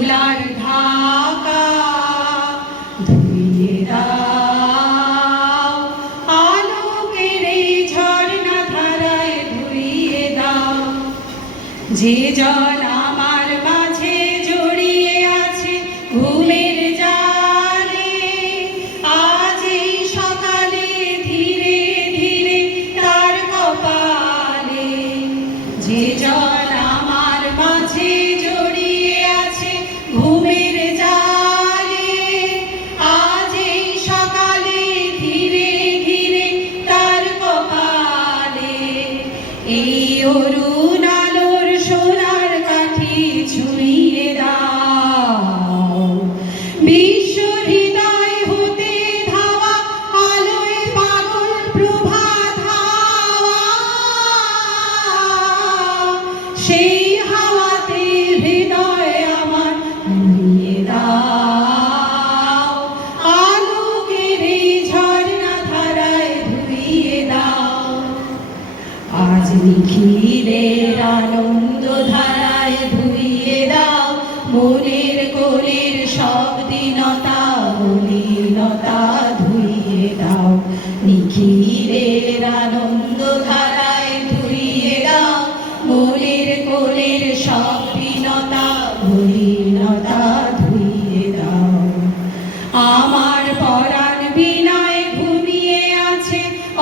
ধুলার ঢাকা ধুইয়ে দাও, আলোকের এই ঝর্ণা ধারায় ধুইয়ে দাও। যে জল আমার মাঝে জড়িয়ে আছে ঘুমের জালে, আজ এই সকালে ধীরে ধীরে তার কপালে। যে জল আমার মাঝে জড়িয়ে আছে ঘুমের জালে, আজ এই সকালে ধীরে ধীরে তার কপালে। এই অরুণ আলোর সোনার কাঠি ছুঁইয়ে দাও, বিশ্ব হৃদয় হতে ধাওয়া আলোয় পাগল প্রভাত হাওয়া। সেই হাওয়াতে হৃদয় আমার উড়িয়ে দাও, আলোকের এই ঝর্ণা ধারায় ধুইয়ে দাও। আজ নিখিলের আনন্দ ধারায় ধুইয়ে দাও, মনের কোলের সব দীনতা মলিনতা ধুইয়ে দাও। নিখিলের আনন্দ ধারায় ধুইয়ে দাও, মনের কোলের সব দীনতা মলিনতা ধুইয়ে দাও। আমার পরাণ বিনায় ঘুমিয়ে আছে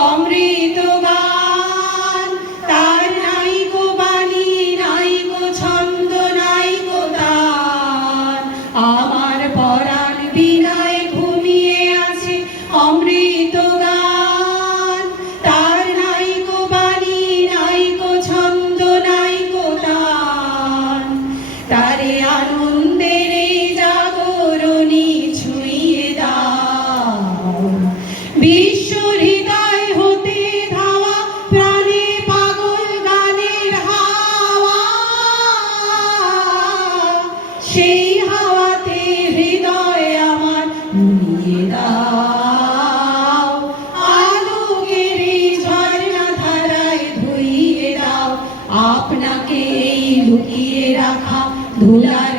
অমৃত গান, তার নাইকো বাণী নাইকো ছন্দ নাইকো তান। আমার পরাণ বিনায় ঘুমিয়ে আছে অমৃত গান, তার নাইকো বাণী নাইকো ছন্দ নাইকো তান। তারে আনন্দের এই জাগরণী ছুঁইয়ে দাও, বিশ্ব হৃদয় হতে ধাওয়া প্রাণে পাগল গানের হাওয়া। সেই হাওয়াতে হৃদয় আমার উড়িয়ে দাও, আলোকের এই ঝর্ণা ধারায় ধুইয়ে দাও। আপনাকে এই লুকিয়ে রাখা ধুলার